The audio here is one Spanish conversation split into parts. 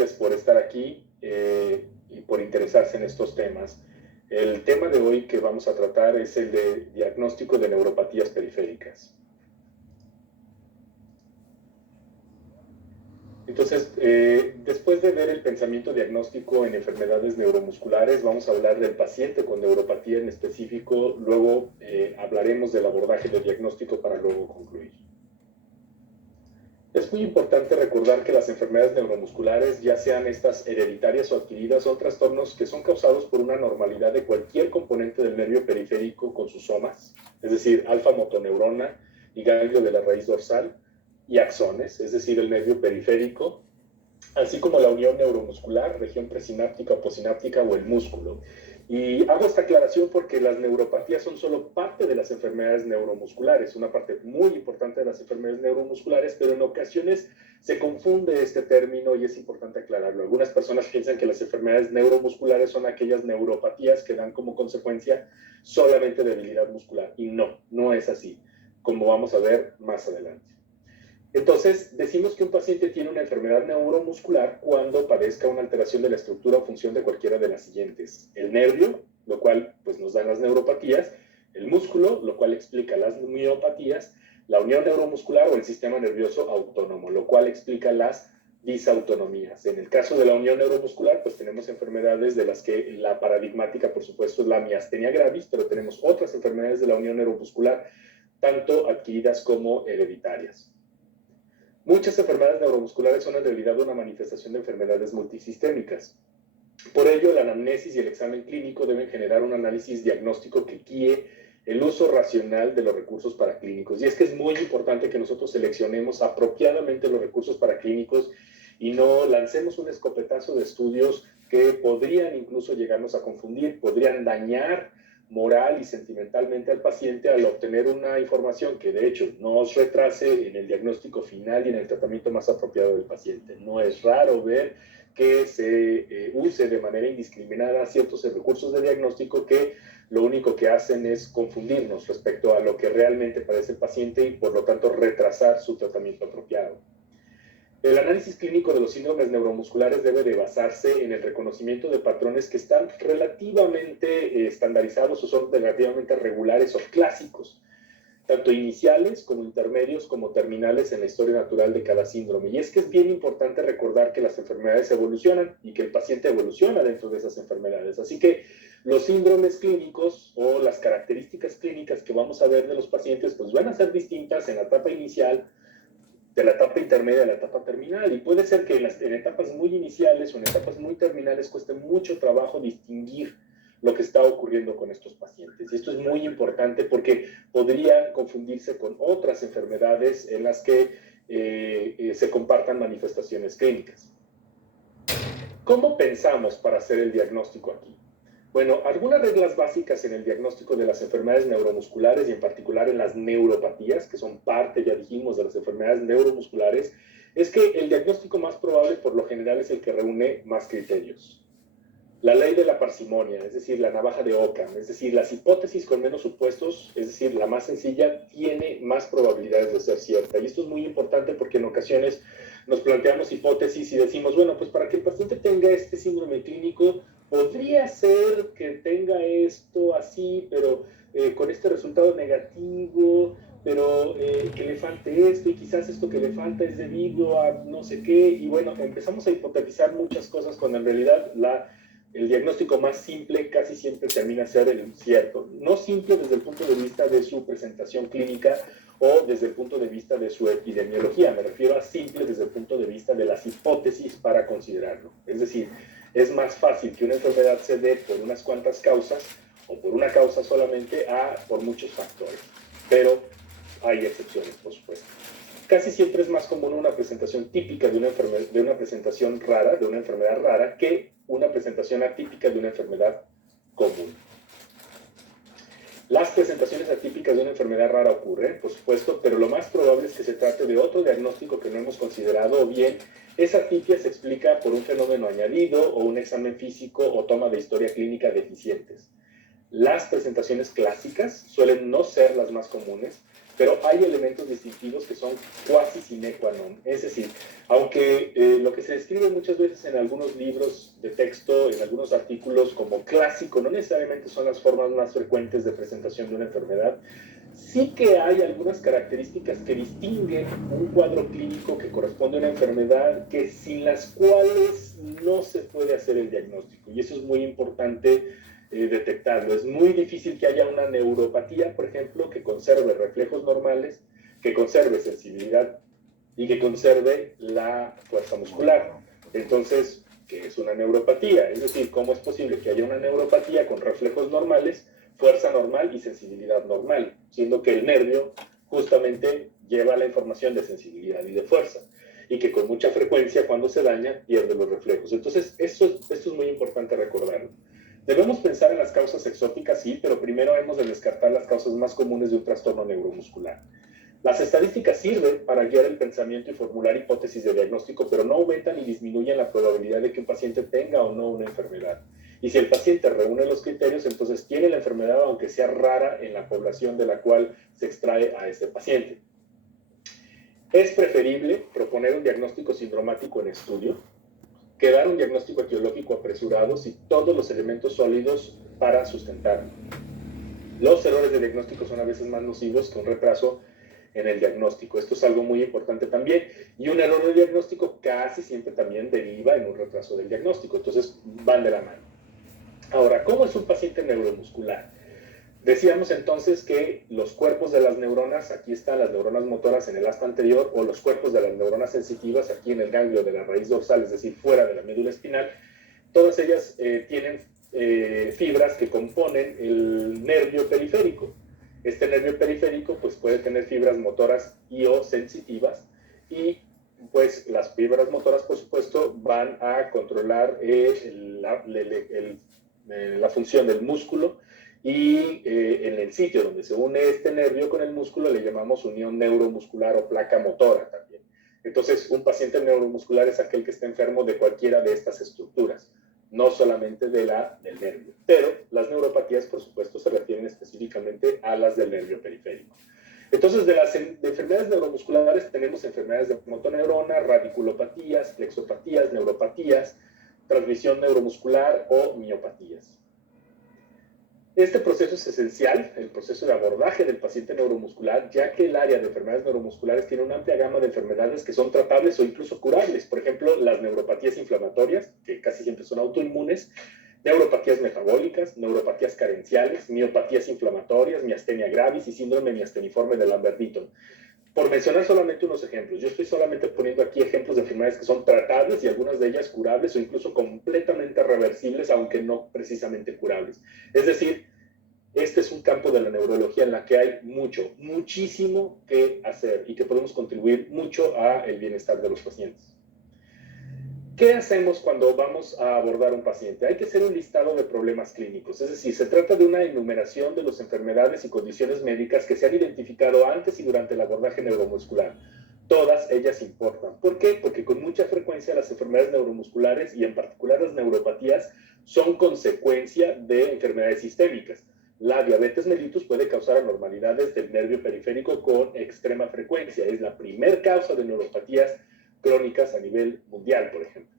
gracias por estar aquí y por interesarse en estos temas. El tema de hoy que vamos a tratar es el de diagnóstico de neuropatías periféricas. Entonces, después de ver el pensamiento diagnóstico en enfermedades neuromusculares, vamos a hablar del paciente con neuropatía en específico, luego hablaremos del abordaje de diagnóstico para luego concluir. Es muy importante recordar que las enfermedades neuromusculares, ya sean estas hereditarias o adquiridas, son trastornos que son causados por una anormalidad de cualquier componente del nervio periférico con sus somas, es decir, alfa-motoneurona y ganglio de la raíz dorsal, y axones, es decir, el nervio periférico, así como la unión neuromuscular, región presináptica o posináptica o el músculo. Y hago esta aclaración porque las neuropatías son solo parte de las enfermedades neuromusculares, una parte muy importante de las enfermedades neuromusculares, pero en ocasiones se confunde este término y es importante aclararlo. Algunas personas piensan que las enfermedades neuromusculares son aquellas neuropatías que dan como consecuencia solamente debilidad muscular, y no es así, como vamos a ver más adelante. Entonces, decimos que un paciente tiene una enfermedad neuromuscular cuando padezca una alteración de la estructura o función de cualquiera de las siguientes. El nervio, lo cual pues, nos dan las neuropatías, el músculo, lo cual explica las miopatías, la unión neuromuscular o el sistema nervioso autónomo, lo cual explica las disautonomías. En el caso de la unión neuromuscular, pues tenemos enfermedades de las que la paradigmática, por supuesto, es la miastenia gravis, pero tenemos otras enfermedades de la unión neuromuscular, tanto adquiridas como hereditarias. Muchas enfermedades neuromusculares son en realidad una manifestación de enfermedades multisistémicas. Por ello, la anamnesis y el examen clínico deben generar un análisis diagnóstico que guíe el uso racional de los recursos paraclínicos. Y es que es muy importante que nosotros seleccionemos apropiadamente los recursos paraclínicos y no lancemos un escopetazo de estudios que podrían incluso llegarnos a confundir, podrían dañar moral y sentimentalmente al paciente al obtener una información que de hecho nos retrase en el diagnóstico final y en el tratamiento más apropiado del paciente. No es raro ver que se use de manera indiscriminada ciertos recursos de diagnóstico que lo único que hacen es confundirnos respecto a lo que realmente padece el paciente y por lo tanto retrasar su tratamiento apropiado. El análisis clínico de los síndromes neuromusculares debe de basarse en el reconocimiento de patrones que están relativamente estandarizados o son relativamente regulares o clásicos, tanto iniciales como intermedios como terminales en la historia natural de cada síndrome. Y es que es bien importante recordar que las enfermedades evolucionan y que el paciente evoluciona dentro de esas enfermedades. Así que los síndromes clínicos o las características clínicas que vamos a ver de los pacientes pues van a ser distintas en la etapa inicial, de la etapa intermedia a la etapa terminal, y puede ser que en etapas muy iniciales o en etapas muy terminales cueste mucho trabajo distinguir lo que está ocurriendo con estos pacientes. Y esto es muy importante porque podrían confundirse con otras enfermedades en las que se compartan manifestaciones clínicas. ¿Cómo pensamos para hacer el diagnóstico aquí? Bueno, algunas reglas básicas en el diagnóstico de las enfermedades neuromusculares y en particular en las neuropatías, que son parte, ya dijimos, de las enfermedades neuromusculares, es que el diagnóstico más probable por lo general es el que reúne más criterios. La ley de la parsimonia, es decir, la navaja de Ockham, es decir, las hipótesis con menos supuestos, es decir, la más sencilla, tiene más probabilidades de ser cierta. Y esto es muy importante porque en ocasiones nos planteamos hipótesis y decimos, bueno, pues para que el paciente tenga este síndrome clínico, podría ser que tenga esto así, pero con este resultado negativo, pero que le falte esto y quizás esto que le falta es debido a no sé qué. Y bueno, empezamos a hipotetizar muchas cosas cuando en realidad el diagnóstico más simple casi siempre termina ser el cierto. No simple desde el punto de vista de su presentación clínica o desde el punto de vista de su epidemiología. Me refiero a simple desde el punto de vista de las hipótesis para considerarlo. Es decir, es más fácil que una enfermedad se dé por unas cuantas causas o por una causa solamente por muchos factores. Pero hay excepciones, por supuesto. Casi siempre es más común una presentación típica de una presentación rara, de una enfermedad rara, que una presentación atípica de una enfermedad común. Las presentaciones atípicas de una enfermedad rara ocurren, por supuesto, pero lo más probable es que se trate de otro diagnóstico que no hemos considerado, o bien esa atipia se explica por un fenómeno añadido o un examen físico o toma de historia clínica deficientes. Las presentaciones clásicas suelen no ser las más comunes, pero hay elementos distintivos que son quasi sine qua non. Es decir, aunque lo que se describe muchas veces en algunos libros de texto, en algunos artículos como clásico, no necesariamente son las formas más frecuentes de presentación de una enfermedad, sí que hay algunas características que distinguen un cuadro clínico que corresponde a una enfermedad que sin las cuales no se puede hacer el diagnóstico. Y eso es muy importante detectarlo. Es muy difícil que haya una neuropatía, por ejemplo, que conserve reflejos normales, que conserve sensibilidad y que conserve la fuerza muscular. Entonces, ¿qué es una neuropatía? Es decir, ¿cómo es posible que haya una neuropatía con reflejos normales, fuerza normal y sensibilidad normal? Siendo que el nervio justamente lleva la información de sensibilidad y de fuerza, y que con mucha frecuencia cuando se daña pierde los reflejos. Entonces, esto es muy importante recordarlo. Debemos pensar en las causas exóticas, sí, pero primero hemos de descartar las causas más comunes de un trastorno neuromuscular. Las estadísticas sirven para guiar el pensamiento y formular hipótesis de diagnóstico, pero no aumentan ni disminuyen la probabilidad de que un paciente tenga o no una enfermedad. Y si el paciente reúne los criterios, entonces tiene la enfermedad, aunque sea rara en la población de la cual se extrae a ese paciente. Es preferible proponer un diagnóstico sindromático en estudio que dar un diagnóstico etiológico apresurado sin todos los elementos sólidos para sustentarlo. Los errores de diagnóstico son a veces más nocivos que un retraso en el diagnóstico. Esto es algo muy importante también. Y un error de diagnóstico casi siempre también deriva en un retraso del diagnóstico. Entonces, van de la mano. Ahora, ¿cómo es un paciente neuromuscular? Decíamos entonces que los cuerpos de las neuronas, aquí están las neuronas motoras en el asta anterior, o los cuerpos de las neuronas sensitivas aquí en el ganglio de la raíz dorsal, es decir, fuera de la médula espinal, todas ellas tienen fibras que componen el nervio periférico. Este nervio periférico pues, puede tener fibras motoras y o sensitivas, y pues las fibras motoras, por supuesto, van a controlar la función del músculo, y en el sitio donde se une este nervio con el músculo le llamamos unión neuromuscular o placa motora también. Entonces, un paciente neuromuscular es aquel que está enfermo de cualquiera de estas estructuras, no solamente del nervio. Pero las neuropatías, por supuesto, se refieren específicamente a las del nervio periférico. Entonces, de enfermedades neuromusculares tenemos enfermedades de motoneurona, radiculopatías, flexopatías, neuropatías, transmisión neuromuscular o miopatías. Este proceso es esencial, el proceso de abordaje del paciente neuromuscular, ya que el área de enfermedades neuromusculares tiene una amplia gama de enfermedades que son tratables o incluso curables. Por ejemplo, las neuropatías inflamatorias, que casi siempre son autoinmunes, neuropatías metabólicas, neuropatías carenciales, miopatías inflamatorias, miastenia gravis y síndrome miasteniforme de Lambert-Eaton. Por mencionar solamente unos ejemplos, yo estoy solamente poniendo aquí ejemplos de enfermedades que son tratables y algunas de ellas curables o incluso completamente reversibles, aunque no precisamente curables. Es decir, este es un campo de la neurología en la que hay muchísimo que hacer y que podemos contribuir mucho al bienestar de los pacientes. ¿Qué hacemos cuando vamos a abordar un paciente? Hay que hacer un listado de problemas clínicos, es decir, se trata de una enumeración de las enfermedades y condiciones médicas que se han identificado antes y durante el abordaje neuromuscular. Todas ellas importan. ¿Por qué? Porque con mucha frecuencia las enfermedades neuromusculares y en particular las neuropatías son consecuencia de enfermedades sistémicas. La diabetes mellitus puede causar anormalidades del nervio periférico con extrema frecuencia. Es la primer causa de neuropatías crónicas a nivel mundial, por ejemplo.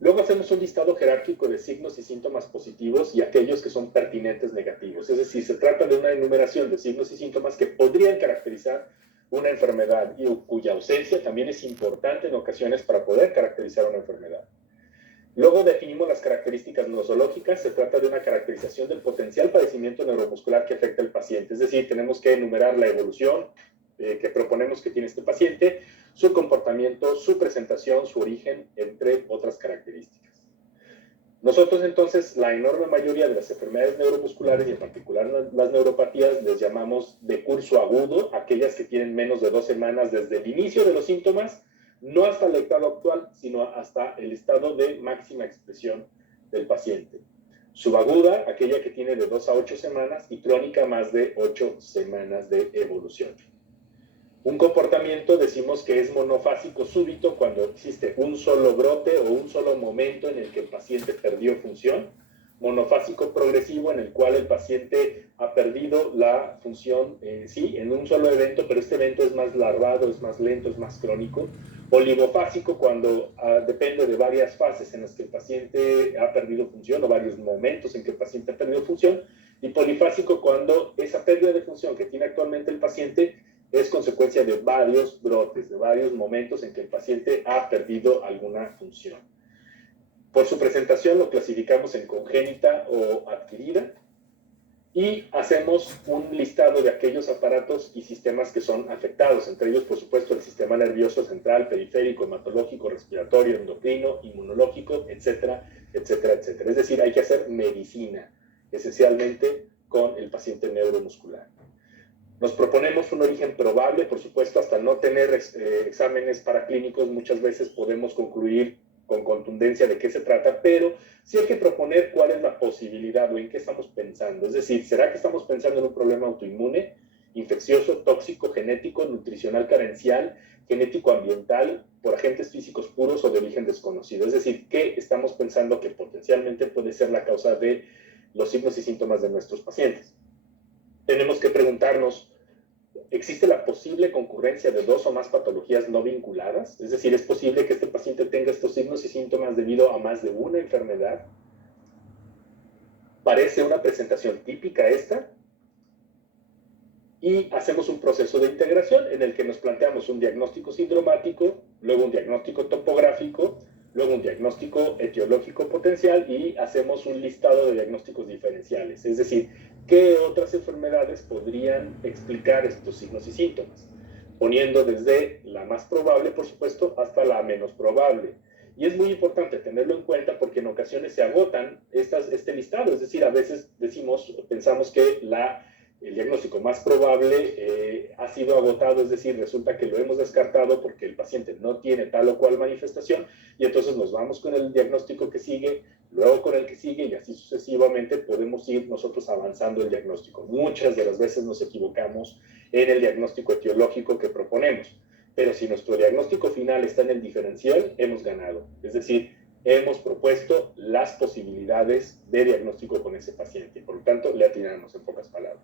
Luego hacemos un listado jerárquico de signos y síntomas positivos y aquellos que son pertinentes negativos. Es decir, se trata de una enumeración de signos y síntomas que podrían caracterizar una enfermedad y cuya ausencia también es importante en ocasiones para poder caracterizar una enfermedad. Luego definimos las características nosológicas. Se trata de una caracterización del potencial padecimiento neuromuscular que afecta al paciente. Es decir, tenemos que enumerar la evolución que proponemos que tiene este paciente, su comportamiento, su presentación, su origen, entre otras características. Nosotros entonces, la enorme mayoría de las enfermedades neuromusculares y en particular las neuropatías les llamamos de curso agudo, aquellas que tienen menos de 2 semanas desde el inicio de los síntomas, no hasta el estado actual, sino hasta el estado de máxima expresión del paciente. Subaguda, aquella que tiene de 2 a 8 semanas, y crónica más de 8 semanas de evolución. Un comportamiento decimos que es monofásico súbito cuando existe un solo brote o un solo momento en el que el paciente perdió función. monofásico progresivo en el cual el paciente ha perdido la función, sí, en un solo evento, pero este evento es más larvado, es más lento, es más crónico. Oligofásico cuando depende de varias fases en las que el paciente ha perdido función o varios momentos en que el paciente ha perdido función. Y polifásico cuando esa pérdida de función que tiene actualmente el paciente es consecuencia de varios brotes, de varios momentos en que el paciente ha perdido alguna función. Por su presentación lo clasificamos en congénita o adquirida y hacemos un listado de aquellos aparatos y sistemas que son afectados, entre ellos, por supuesto, el sistema nervioso central, periférico, hematológico, respiratorio, endocrino, inmunológico, etcétera, etcétera, etcétera. Es decir, hay que hacer medicina, esencialmente con el paciente neuromuscular. Nos proponemos un origen probable, por supuesto, hasta no tener exámenes paraclínicos, muchas veces podemos concluir con contundencia de qué se trata, pero sí hay que proponer cuál es la posibilidad o en qué estamos pensando. Es decir, ¿será que estamos pensando en un problema autoinmune, infeccioso, tóxico, genético, nutricional carencial, genético-ambiental, por agentes físicos puros o de origen desconocido? Es decir, ¿qué estamos pensando que potencialmente puede ser la causa de los signos y síntomas de nuestros pacientes? Tenemos que preguntarnos, ¿existe la posible concurrencia de dos o más patologías no vinculadas? Es decir, ¿es posible que este paciente tenga estos signos y síntomas debido a más de una enfermedad? ¿Parece una presentación típica esta? Y hacemos un proceso de integración en el que nos planteamos un diagnóstico sindromático, luego un diagnóstico topográfico, luego un diagnóstico etiológico potencial y hacemos un listado de diagnósticos diferenciales. Es decir, ¿qué otras enfermedades podrían explicar estos signos y síntomas? Poniendo desde la más probable, por supuesto, hasta la menos probable. Y es muy importante tenerlo en cuenta porque en ocasiones se agotan este listado. Es decir, a veces pensamos que el diagnóstico más probable ha sido agotado, es decir, resulta que lo hemos descartado porque el paciente no tiene tal o cual manifestación y entonces nos vamos con el diagnóstico que sigue, luego con el que sigue y así sucesivamente podemos ir nosotros avanzando el diagnóstico. Muchas de las veces nos equivocamos en el diagnóstico etiológico que proponemos, pero si nuestro diagnóstico final está en el diferencial, hemos ganado. Es decir, hemos propuesto las posibilidades de diagnóstico con ese paciente. Por lo tanto, le atinamos en pocas palabras.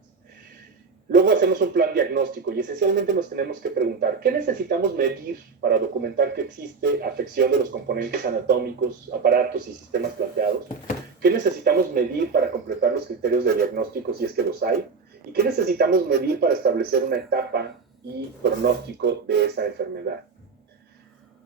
Luego hacemos un plan diagnóstico y esencialmente nos tenemos que preguntar, ¿qué necesitamos medir para documentar que existe afección de los componentes anatómicos, aparatos y sistemas planteados? ¿Qué necesitamos medir para completar los criterios de diagnóstico si es que los hay? ¿Y qué necesitamos medir para establecer una etapa y pronóstico de esa enfermedad?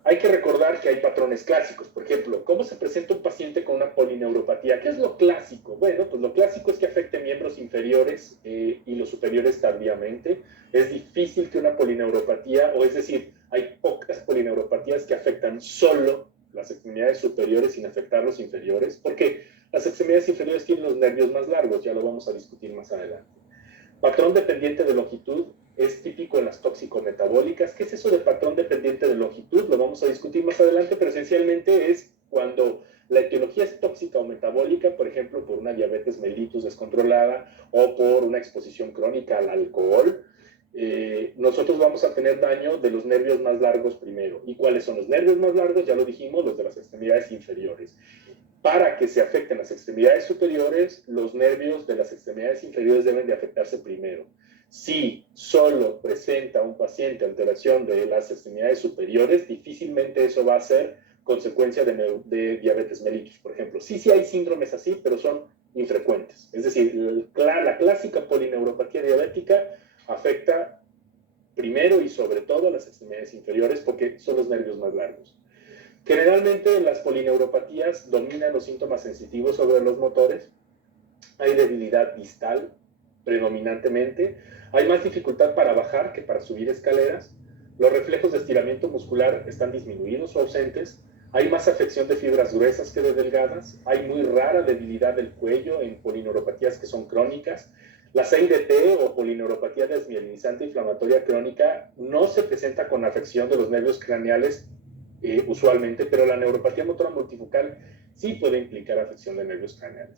Hay que recordar que hay patrones clásicos. Por ejemplo, ¿cómo se presenta un paciente con una polineuropatía? ¿Qué es lo clásico? Bueno, pues lo clásico es que afecte miembros inferiores y los superiores tardíamente. Es difícil que una polineuropatía, o es decir, hay pocas polineuropatías que afectan solo las extremidades superiores sin afectar los inferiores, porque las extremidades inferiores tienen los nervios más largos, ya lo vamos a discutir más adelante. Patrón dependiente de longitud es típico en las tóxico-metabólicas. ¿Qué es eso de patrón dependiente de longitud? Lo vamos a discutir más adelante, pero esencialmente es cuando la etiología es tóxica o metabólica, por ejemplo, por una diabetes mellitus descontrolada o por una exposición crónica al alcohol. Nosotros vamos a tener daño de los nervios más largos primero. ¿Y cuáles son los nervios más largos? Ya lo dijimos, los de las extremidades inferiores. Para que se afecten las extremidades superiores, los nervios de las extremidades inferiores deben de afectarse primero. Si solo presenta un paciente alteración de las extremidades superiores, difícilmente eso va a ser consecuencia de diabetes mellitus, por ejemplo. Sí hay síndromes así, pero son infrecuentes. Es decir, la clásica polineuropatía diabética afecta primero y sobre todo a las extremidades inferiores porque son los nervios más largos. Generalmente las polineuropatías dominan los síntomas sensitivos sobre los motores. Hay debilidad distal predominantemente. Hay más dificultad para bajar que para subir escaleras. Los reflejos de estiramiento muscular están disminuidos o ausentes. Hay más afección de fibras gruesas que de delgadas. Hay muy rara debilidad del cuello en polineuropatías que son crónicas. La CIDT o polineuropatía desmielinizante inflamatoria crónica no se presenta con afección de los nervios craneales usualmente, pero la neuropatía motora multifocal sí puede implicar afección de nervios craneales.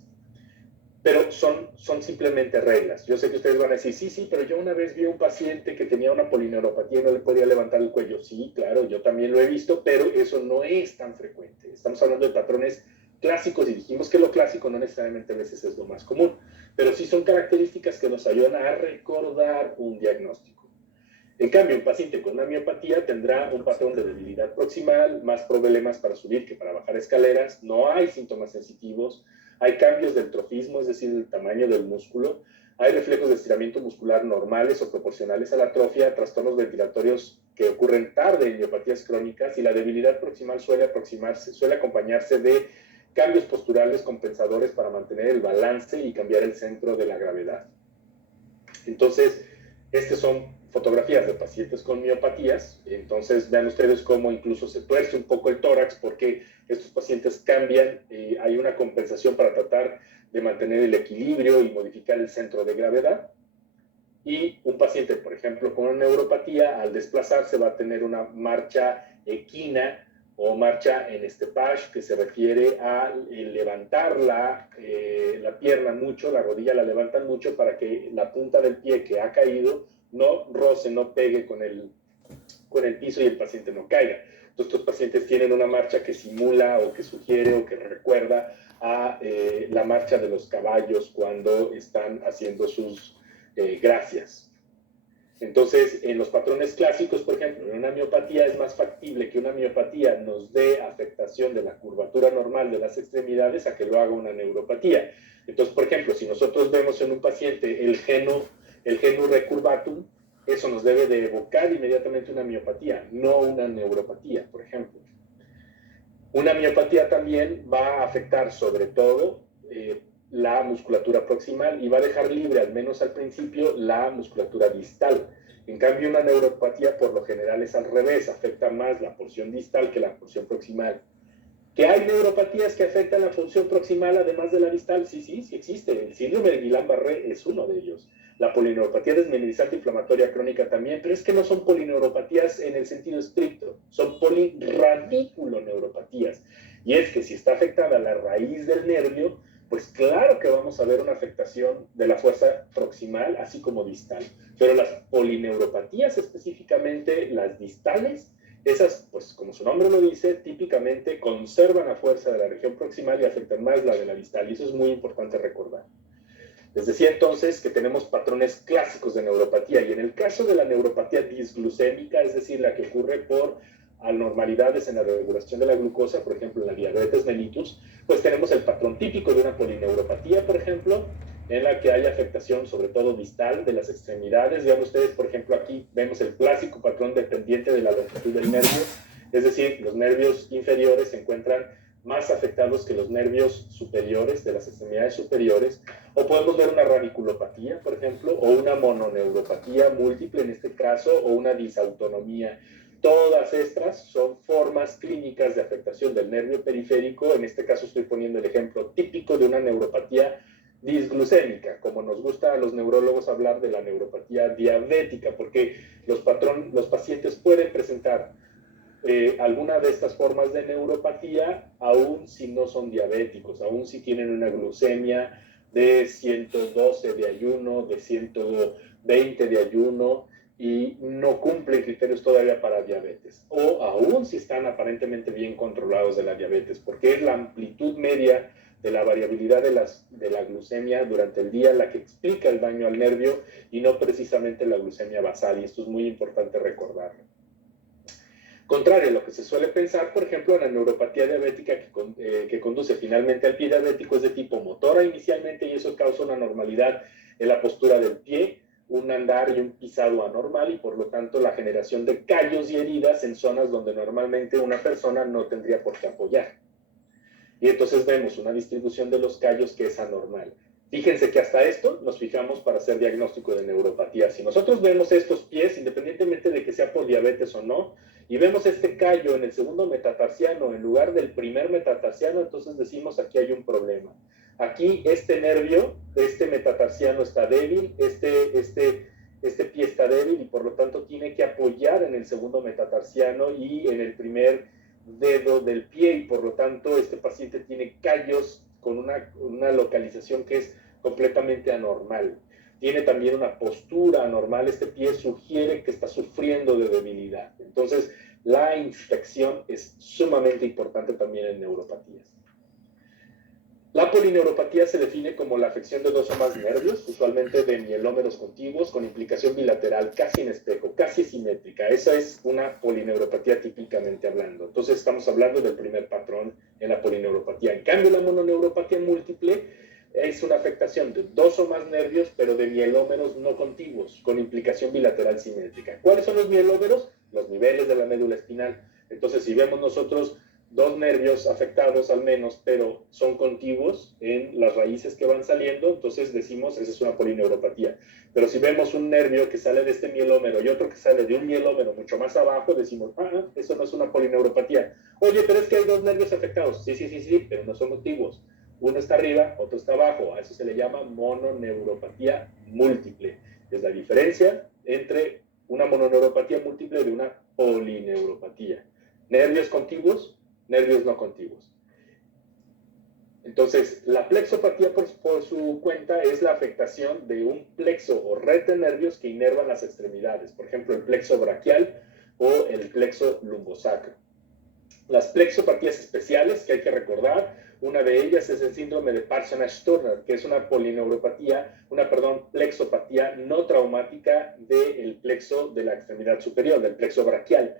Pero son simplemente reglas. Yo sé que ustedes van a decir, sí, pero yo una vez vi a un paciente que tenía una polineuropatía y no le podía levantar el cuello. Sí, claro, yo también lo he visto, pero eso no es tan frecuente. Estamos hablando de patrones clásicos, y dijimos que lo clásico no necesariamente a veces es lo más común, pero sí son características que nos ayudan a recordar un diagnóstico. En cambio, un paciente con una miopatía tendrá un patrón de debilidad proximal, más problemas para subir que para bajar escaleras, no hay síntomas sensitivos, hay cambios del trofismo, es decir, el tamaño del músculo, hay reflejos de estiramiento muscular normales o proporcionales a la atrofia, trastornos ventilatorios que ocurren tarde en miopatías crónicas, y la debilidad proximal suele acompañarse de cambios posturales compensadores para mantener el balance y cambiar el centro de la gravedad. Entonces, estas son fotografías de pacientes con miopatías. Entonces, vean ustedes cómo incluso se tuerce un poco el tórax porque estos pacientes cambian, hay una compensación para tratar de mantener el equilibrio y modificar el centro de gravedad. Y un paciente, por ejemplo, con una neuropatía, al desplazarse va a tener una marcha equina o marcha en estepage, que se refiere a levantar la pierna mucho, la rodilla la levantan mucho para que la punta del pie que ha caído no roce, no pegue con el piso y el paciente no caiga. Entonces, estos pacientes tienen una marcha que simula o que sugiere o que recuerda a la marcha de los caballos cuando están haciendo sus gracias. Entonces, en los patrones clásicos, por ejemplo, en una miopatía es más factible que una miopatía nos dé afectación de la curvatura normal de las extremidades a que lo haga una neuropatía. Entonces, por ejemplo, si nosotros vemos en un paciente el genu recurvatum, eso nos debe de evocar inmediatamente una miopatía, no una neuropatía, por ejemplo. Una miopatía también va a afectar sobre todo la musculatura proximal y va a dejar libre, al menos al principio, la musculatura distal. En cambio, una neuropatía por lo general es al revés, afecta más la porción distal que la porción proximal. ¿Que hay neuropatías que afectan la función proximal además de la distal? Sí, sí, sí existe. El síndrome de Guillain-Barré es uno de ellos. La polineuropatía desmineralizante inflamatoria crónica también, pero es que no son polineuropatías en el sentido estricto, son poliradiculoneuropatías. Y es que si está afectada la raíz del nervio, pues claro que vamos a ver una afectación de la fuerza proximal, así como distal. Pero las polineuropatías, específicamente las distales, esas, pues como su nombre lo dice, típicamente conservan la fuerza de la región proximal y afectan más la de la distal. Y eso es muy importante recordar. Les decía entonces que tenemos patrones clásicos de neuropatía, y en el caso de la neuropatía disglucémica, es decir, la que ocurre por anormalidades en la regulación de la glucosa, por ejemplo, en la diabetes mellitus, pues tenemos el patrón típico de una polineuropatía, por ejemplo, en la que hay afectación sobre todo distal de las extremidades. Vean ustedes, por ejemplo, aquí vemos el clásico patrón dependiente de la longitud del nervio, es decir, los nervios inferiores se encuentran más afectados que los nervios superiores de las extremidades superiores, o podemos ver una radiculopatía, por ejemplo, o una mononeuropatía múltiple en este caso, o una disautonomía. Todas estas son formas clínicas de afectación del nervio periférico. En este caso estoy poniendo el ejemplo típico de una neuropatía disglucémica, como nos gusta a los neurólogos hablar de la neuropatía diabética, porque los pacientes pueden presentar alguna de estas formas de neuropatía, aún si no son diabéticos, aún si tienen una glucemia de 112 de ayuno, de 120 de ayuno, y no cumplen criterios todavía para diabetes, o aún si están aparentemente bien controlados de la diabetes, porque es la amplitud media de la variabilidad de la glucemia durante el día la que explica el daño al nervio, y no precisamente la glucemia basal, y esto es muy importante recordarlo. Contrario a lo que se suele pensar, por ejemplo, la neuropatía diabética que conduce finalmente al pie diabético es de tipo motora inicialmente, y eso causa una anormalidad en la postura del pie, un andar y un pisado anormal, y por lo tanto la generación de callos y heridas en zonas donde normalmente una persona no tendría por qué apoyar. Y entonces vemos una distribución de los callos que es anormal. Fíjense que hasta esto nos fijamos para hacer diagnóstico de neuropatía. Si nosotros vemos estos pies, independientemente de que sea por diabetes o no, y vemos este callo en el segundo metatarsiano en lugar del primer metatarsiano, entonces decimos aquí hay un problema. Aquí este nervio, este metatarsiano está débil, este pie está débil, y por lo tanto tiene que apoyar en el segundo metatarsiano y en el primer dedo del pie, y por lo tanto este paciente tiene callos con una localización que es completamente anormal. Tiene también una postura anormal, este pie sugiere que está sufriendo de debilidad. Entonces, la inspección es sumamente importante también en neuropatías. La polineuropatía se define como la afección de dos o más nervios, usualmente de mielómeros contiguos, con implicación bilateral, casi en espejo, casi simétrica. Esa es una polineuropatía típicamente hablando. Entonces estamos hablando del primer patrón en la polineuropatía. En cambio, la mononeuropatía múltiple es una afectación de dos o más nervios, pero de mielómeros no contiguos, con implicación bilateral simétrica. ¿Cuáles son los mielómeros? Los niveles de la médula espinal. Entonces, si vemos nosotros dos nervios afectados al menos, pero son contiguos en las raíces que van saliendo, entonces decimos, esa es una polineuropatía. Pero si vemos un nervio que sale de este mielómero y otro que sale de un mielómero mucho más abajo, decimos, eso no es una polineuropatía. Oye, pero es que hay dos nervios afectados. Sí, pero no son contiguos. Uno está arriba, otro está abajo. A eso se le llama mononeuropatía múltiple. Es la diferencia entre una mononeuropatía múltiple y una polineuropatía. Nervios contiguos, nervios no contiguos. Entonces, la plexopatía por su cuenta es la afectación de un plexo o red de nervios que inervan las extremidades, por ejemplo, el plexo braquial o el plexo lumbosacro. Las plexopatías especiales que hay que recordar, una de ellas es el síndrome de Parsonage-Turner, que es una polineuropatía, plexopatía no traumática del plexo de la extremidad superior, del plexo braquial.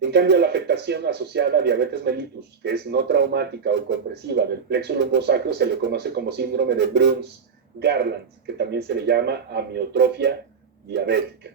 En cambio, la afectación asociada a diabetes mellitus, que es no traumática o compresiva del plexo lumbosacro, se le conoce como síndrome de Bruns-Garland, que también se le llama amiotrofia diabética.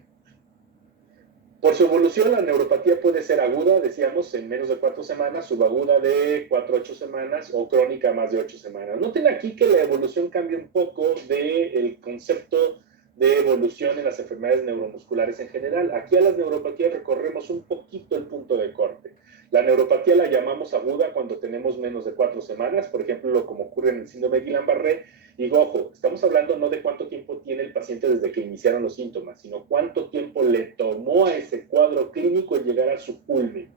Por su evolución, la neuropatía puede ser aguda, decíamos, en menos de 4 semanas, subaguda de 4 a 8 semanas o crónica más de 8 semanas. Noten aquí que la evolución cambia un poco del concepto de evolución en las enfermedades neuromusculares en general. Aquí a las neuropatías recorremos un poquito el punto de corte. La neuropatía la llamamos aguda cuando tenemos menos de 4 semanas, por ejemplo, como ocurre en el síndrome de Guillain-Barré. Y ojo, estamos hablando no de cuánto tiempo tiene el paciente desde que iniciaron los síntomas, sino cuánto tiempo le tomó a ese cuadro clínico el llegar a su culmen.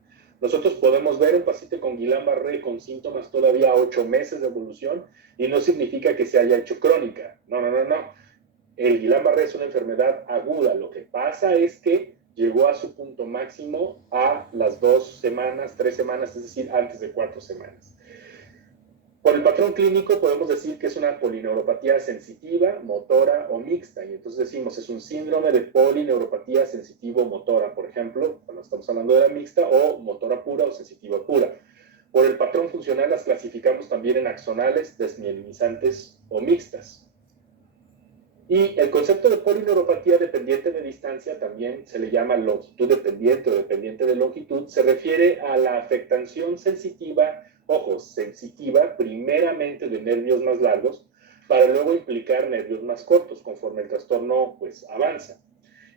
Nosotros podemos ver un paciente con Guillain-Barré con síntomas todavía a 8 meses de evolución y no significa que se haya hecho crónica. No. El Guillain-Barré es una enfermedad aguda. Lo que pasa es que llegó a su punto máximo a las 2 semanas, 3 semanas, es decir, antes de 4 semanas. Por el patrón clínico podemos decir que es una polineuropatía sensitiva, motora o mixta. Y entonces decimos, es un síndrome de polineuropatía sensitivo-motora, por ejemplo, cuando estamos hablando de la mixta, o motora pura o sensitiva pura. Por el patrón funcional las clasificamos también en axonales, desmielinizantes o mixtas. Y el concepto de polineuropatía dependiente de distancia, también se le llama longitud dependiente o dependiente de longitud, se refiere a la afectación sensitiva, ojo, sensitiva primeramente de nervios más largos, para luego implicar nervios más cortos conforme el trastorno pues avanza.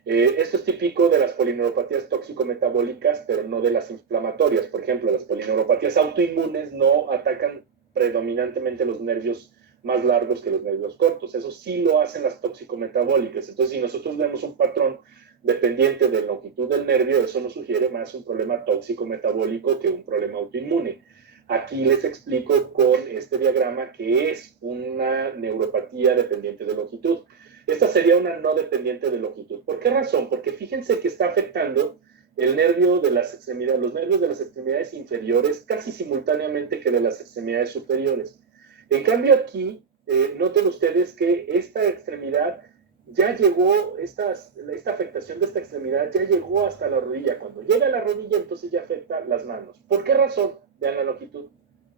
Esto es típico de las polineuropatías tóxico-metabólicas, pero no de las inflamatorias. Por ejemplo, las polineuropatías autoinmunes no atacan predominantemente los nervios más largos que los nervios cortos. Eso sí lo hacen las tóxico-metabólicas. Entonces, si nosotros vemos un patrón dependiente de longitud del nervio, eso nos sugiere más un problema tóxico-metabólico que un problema autoinmune. Aquí les explico con este diagrama que es una neuropatía dependiente de longitud. Esta sería una no dependiente de longitud. ¿Por qué razón? Porque fíjense que está afectando el nervio de las extremidades, los nervios de las extremidades inferiores casi simultáneamente que de las extremidades superiores. En cambio aquí, noten ustedes que esta extremidad ya llegó, esta afectación de esta extremidad ya llegó hasta la rodilla. Cuando llega a la rodilla, entonces ya afecta las manos. ¿Por qué razón? Vean la longitud.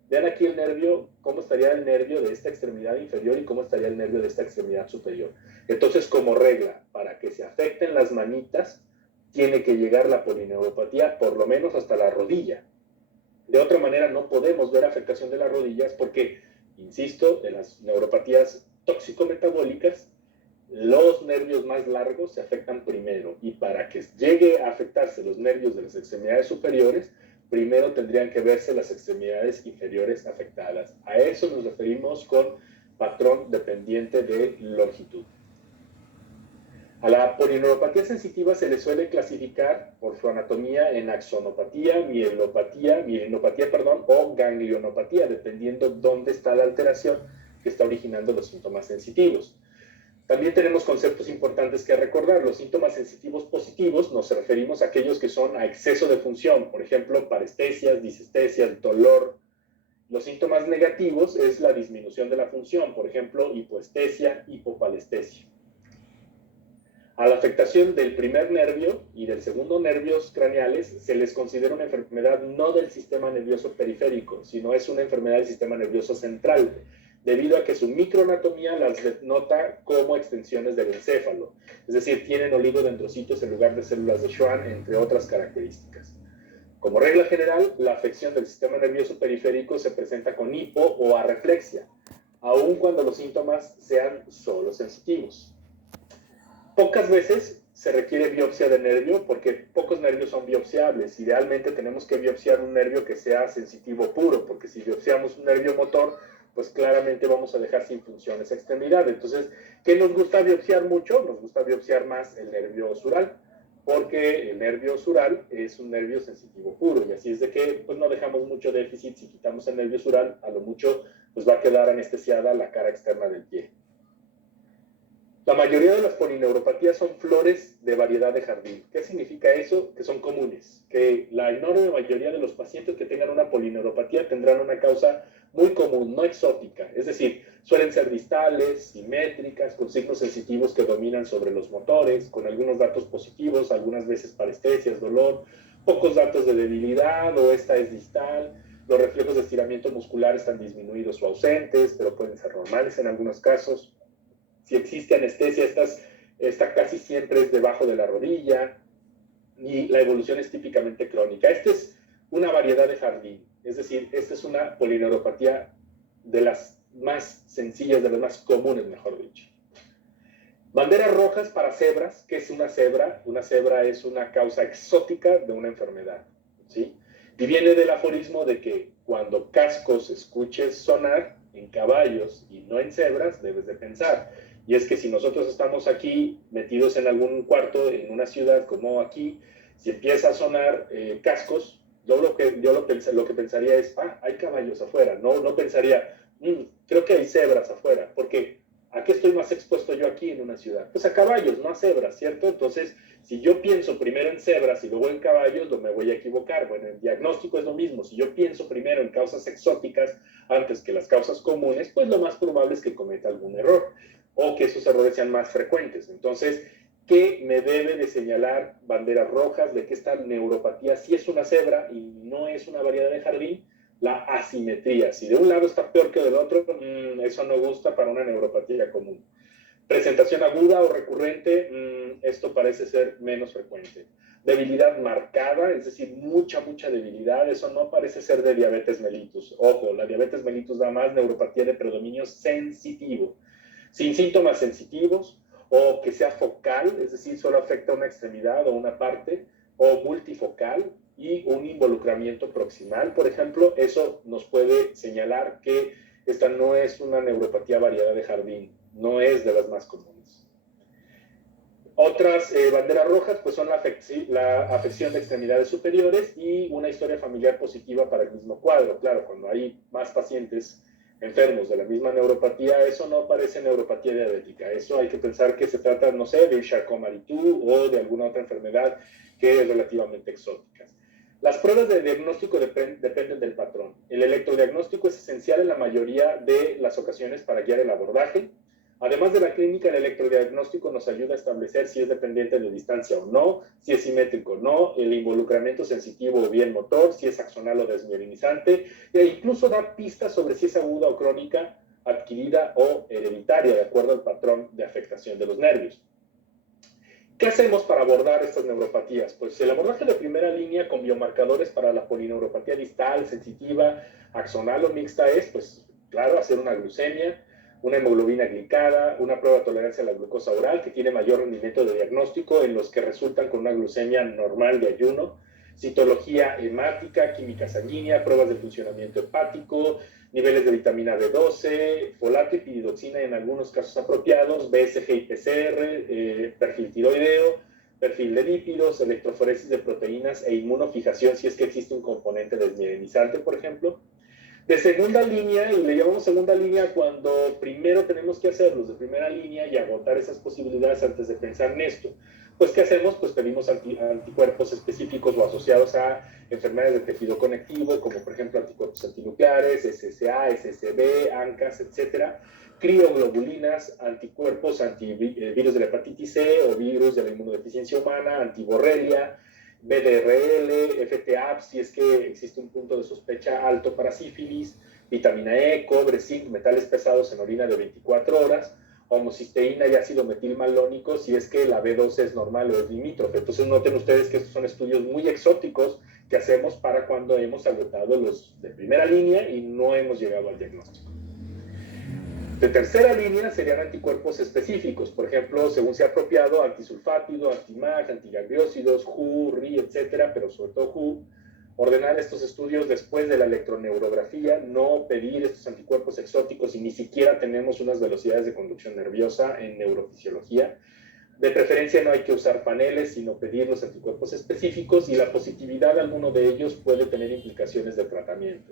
Vean aquí el nervio, cómo estaría el nervio de esta extremidad inferior y cómo estaría el nervio de esta extremidad superior. Entonces, como regla, para que se afecten las manitas, tiene que llegar la polineuropatía por lo menos hasta la rodilla. De otra manera, no podemos ver afectación de las rodillas porque, insisto, en las neuropatías tóxico-metabólicas, los nervios más largos se afectan primero. Y para que llegue a afectarse los nervios de las extremidades superiores, primero tendrían que verse las extremidades inferiores afectadas. A eso nos referimos con patrón dependiente de longitud. A la polineuropatía sensitiva se le suele clasificar por su anatomía en axonopatía, mielinopatía, o ganglionopatía, dependiendo dónde está la alteración que está originando los síntomas sensitivos. También tenemos conceptos importantes que recordar. Los síntomas sensitivos positivos nos referimos a aquellos que son a exceso de función, por ejemplo, parestesias, disestesias, dolor Los síntomas negativos es la disminución de la función, por ejemplo, hipoestesia, hipopalestesia. A la afectación del primer nervio y del segundo nervios craneales se les considera una enfermedad no del sistema nervioso periférico, sino es una enfermedad del sistema nervioso central, debido a que su microanatomía las denota como extensiones del encéfalo, es decir, tienen oligodendrocitos en lugar de células de Schwann, entre otras características. Como regla general, la afección del sistema nervioso periférico se presenta con hipo o arreflexia, aun cuando los síntomas sean solo sensitivos. Pocas veces se requiere biopsia de nervio porque pocos nervios son biopsiables. Idealmente tenemos que biopsiar un nervio que sea sensitivo puro, porque si biopsiamos un nervio motor, pues claramente vamos a dejar sin función esa extremidad. Entonces, ¿qué nos gusta biopsiar mucho? Nos gusta biopsiar más el nervio sural, porque el nervio sural es un nervio sensitivo puro, y así es de que pues no dejamos mucho déficit. Si quitamos el nervio sural, a lo mucho pues va a quedar anestesiada la cara externa del pie. La mayoría de las polineuropatías son flores de variedad de jardín. ¿Qué significa eso? Que son comunes, que la enorme mayoría de los pacientes que tengan una polineuropatía tendrán una causa muy común, no exótica. Es decir, suelen ser distales, simétricas, con signos sensitivos que dominan sobre los motores, con algunos datos positivos, algunas veces parestesias, dolor, pocos datos de debilidad o esta es distal. Los reflejos de estiramiento muscular están disminuidos o ausentes, pero pueden ser normales en algunos casos. Si existe anestesia, esta casi siempre es debajo de la rodilla, y la evolución es típicamente crónica. Esta es una variedad de jardín, es decir, esta es una polineuropatía de las más sencillas, de las más comunes, mejor dicho. Banderas rojas para cebras. ¿Qué es una cebra? Una cebra es una causa exótica de una enfermedad, ¿sí? Y viene del aforismo de que cuando cascos escuches sonar en caballos y no en cebras, debes de pensar. Y es que si nosotros estamos aquí metidos en algún cuarto, en una ciudad como aquí, si empieza a sonar cascos, lo que pensaría es, hay caballos afuera. No pensaría, creo que hay cebras afuera, porque ¿a qué estoy más expuesto yo aquí en una ciudad? Pues a caballos, no a cebras, ¿cierto? Entonces, si yo pienso primero en cebras y luego en caballos, me voy a equivocar. Bueno, el diagnóstico es lo mismo. Si yo pienso primero en causas exóticas antes que las causas comunes, pues lo más probable es que cometa algún error, o que esos errores sean más frecuentes. Entonces, ¿qué me debe de señalar banderas rojas de que esta neuropatía sí es una cebra y no es una variedad de jardín? La asimetría. Si de un lado está peor que del otro, eso no gusta para una neuropatía común. Presentación aguda o recurrente, esto parece ser menos frecuente. Debilidad marcada, es decir, mucha debilidad, eso no parece ser de diabetes mellitus. Ojo, la diabetes mellitus da más neuropatía de predominio sensitivo. Sin síntomas sensitivos, o que sea focal, es decir, solo afecta una extremidad o una parte, o multifocal y un involucramiento proximal, por ejemplo, eso nos puede señalar que esta no es una neuropatía variada de jardín, no es de las más comunes. Otras banderas rojas pues son la afección de extremidades superiores y una historia familiar positiva para el mismo cuadro. Claro, cuando hay más pacientes enfermos de la misma neuropatía, eso no parece neuropatía diabética. Eso hay que pensar que se trata, no sé, de Charcot-Marie-Tooth o de alguna otra enfermedad que es relativamente exótica. Las pruebas de diagnóstico dependen del patrón. El electrodiagnóstico es esencial en la mayoría de las ocasiones para guiar el abordaje. Además de la clínica, el electrodiagnóstico nos ayuda a establecer si es dependiente de distancia o no, si es simétrico o no, el involucramiento sensitivo o bien motor, si es axonal o desmielinizante, e incluso da pistas sobre si es aguda o crónica, adquirida o hereditaria, de acuerdo al patrón de afectación de los nervios. ¿Qué hacemos para abordar estas neuropatías? Pues el abordaje de primera línea con biomarcadores para la polineuropatía distal, sensitiva, axonal o mixta es, pues claro, hacer una glucemia, una hemoglobina glicada, una prueba de tolerancia a la glucosa oral que tiene mayor rendimiento de diagnóstico en los que resultan con una glucemia normal de ayuno, citología hemática, química sanguínea, pruebas de funcionamiento hepático, niveles de vitamina B12, folato y piridoxina en algunos casos apropiados, BSG y PCR, perfil tiroideo, perfil de lípidos, electroforesis de proteínas e inmunofijación si es que existe un componente desmielinizante, por ejemplo. De segunda línea, y le llamamos segunda línea cuando primero tenemos que hacerlos de primera línea y agotar esas posibilidades antes de pensar en esto. pues ¿qué hacemos? Pues pedimos anticuerpos específicos o asociados a enfermedades de tejido conectivo, como por ejemplo anticuerpos antinucleares, SSA, SSB, ANCAS, etcétera, crioglobulinas, anticuerpos antivirus de la hepatitis C o virus de la inmunodeficiencia humana, antiborrelia, BDRL, FTAP, si es que existe un punto de sospecha alto para sífilis, vitamina E, cobre, zinc, metales pesados en orina de 24 horas, homocisteína y ácido metilmalónico si es que la B12 es normal o es limítrofe. Entonces noten ustedes que estos son estudios muy exóticos que hacemos para cuando hemos agotado los de primera línea y no hemos llegado al diagnóstico. De tercera línea serían anticuerpos específicos, por ejemplo, según sea apropiado, antisulfátido, antimag, antigangliósidos, HU, RI, etcétera, pero sobre todo HU. Ordenar estos estudios después de la electroneurografía, no pedir estos anticuerpos exóticos y ni siquiera tenemos unas velocidades de conducción nerviosa en neurofisiología. De preferencia no hay que usar paneles, sino pedir los anticuerpos específicos y la positividad de alguno de ellos puede tener implicaciones de tratamiento.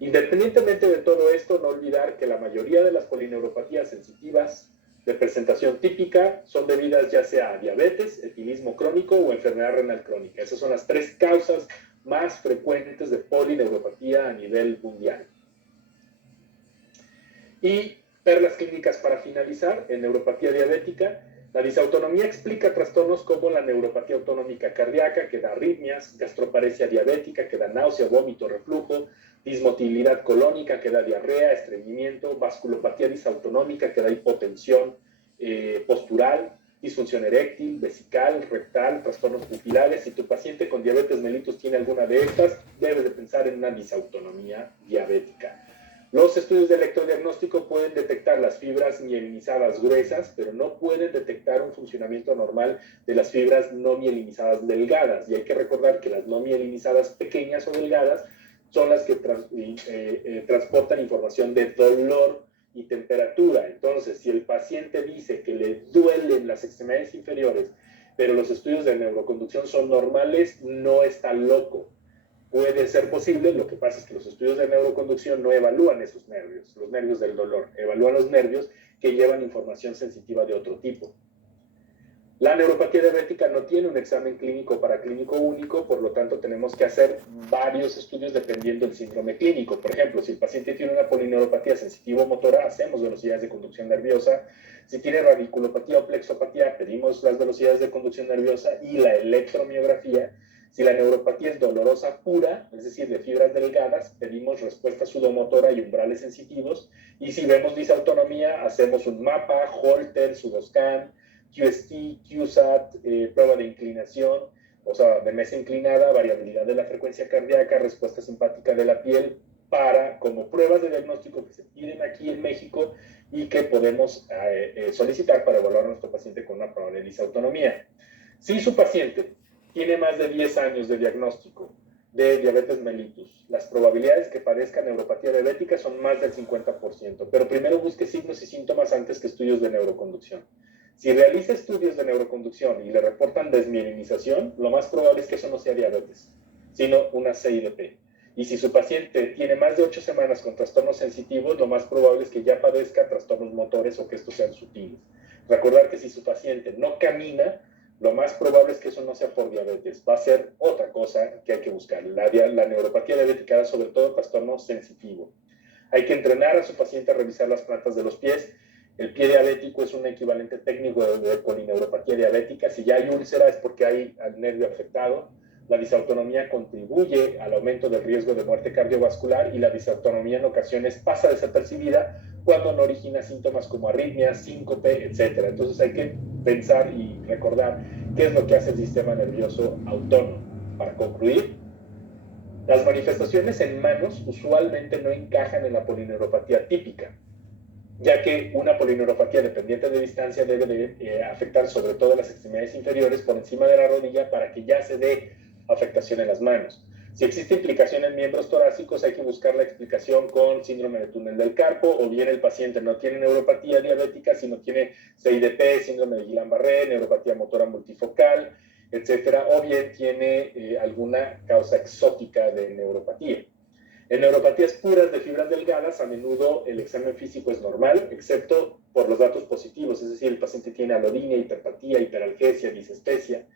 Independientemente de todo esto, no olvidar que la mayoría de las polineuropatías sensitivas de presentación típica son debidas ya sea a diabetes, etilismo crónico o enfermedad renal crónica. Esas son las tres causas más frecuentes de polineuropatía a nivel mundial. Y perlas clínicas para finalizar, en neuropatía diabética, la disautonomía explica trastornos como la neuropatía autonómica cardíaca, que da arritmias, gastroparesia diabética, que da náusea, vómito, reflujo, dismotilidad colónica, que da diarrea, estreñimiento, vasculopatía disautonómica, que da hipotensión postural, disfunción eréctil, vesical, rectal, trastornos pupilares. Si tu paciente con diabetes mellitus tiene alguna de estas, debes de pensar en una disautonomía diabética. Los estudios de electrodiagnóstico pueden detectar las fibras mielinizadas gruesas, pero no pueden detectar un funcionamiento normal de las fibras no mielinizadas delgadas. Y hay que recordar que las no mielinizadas pequeñas o delgadas son las que transportan información de dolor y temperatura. Entonces, si el paciente dice que le duelen las extremidades inferiores, pero los estudios de neuroconducción son normales, no está loco. Puede ser posible, lo que pasa es que los estudios de neuroconducción no evalúan esos nervios, los nervios del dolor, evalúan los nervios que llevan información sensitiva de otro tipo. La neuropatía diabética no tiene un examen clínico paraclínico único, por lo tanto tenemos que hacer varios estudios dependiendo del síndrome clínico. Por ejemplo, si el paciente tiene una polineuropatía sensitivo-motora, hacemos velocidades de conducción nerviosa. Si tiene radiculopatía o plexopatía, pedimos las velocidades de conducción nerviosa y la electromiografía. Si la neuropatía es dolorosa pura, es decir, de fibras delgadas, pedimos respuesta sudomotora y umbrales sensitivos. Y si vemos disautonomía, hacemos un mapa, Holter, Sudoscan, QST, QSAT, prueba de inclinación, o sea, de mesa inclinada, variabilidad de la frecuencia cardíaca, respuesta simpática de la piel, como pruebas de diagnóstico que se piden aquí en México y que podemos solicitar para evaluar a nuestro paciente con una probable disautonomía. Si su paciente tiene más de 10 años de diagnóstico de diabetes mellitus, las probabilidades que padezca neuropatía diabética son más del 50%, pero primero busque signos y síntomas antes que estudios de neuroconducción. Si realiza estudios de neuroconducción y le reportan desmielinización, lo más probable es que eso no sea diabetes, sino una CIDP. Y si su paciente tiene más de 8 semanas con trastornos sensitivos, lo más probable es que ya padezca trastornos motores o que estos sean sutiles. Recordar que si su paciente no camina, lo más probable es que eso no sea por diabetes, va a ser otra cosa que hay que buscar. La neuropatía diabética da sobre todo trastorno sensitivo. Hay que entrenar a su paciente a revisar las plantas de los pies. El pie diabético es un equivalente técnico de polineuropatía diabética. Si ya hay úlcera es porque hay el nervio afectado. La disautonomía contribuye al aumento del riesgo de muerte cardiovascular y la disautonomía en ocasiones pasa desapercibida cuando no origina síntomas como arritmias, síncope, etc. Entonces hay que pensar y recordar qué es lo que hace el sistema nervioso autónomo. Para concluir, las manifestaciones en manos usualmente no encajan en la polineuropatía típica, ya que una polineuropatía dependiente de distancia debe de afectar sobre todo las extremidades inferiores por encima de la rodilla para que ya se dé afectación en las manos. Si existe implicación en miembros torácicos, hay que buscar la explicación con síndrome de túnel del carpo, o bien el paciente no tiene neuropatía diabética, sino tiene CIDP, síndrome de Guillain-Barré, neuropatía motora multifocal, etcétera, o bien tiene alguna causa exótica de neuropatía. En neuropatías puras de fibras delgadas, a menudo el examen físico es normal, excepto por los datos positivos, es decir, el paciente tiene alodinia, hiperpatía, hiperalgesia, disespesia.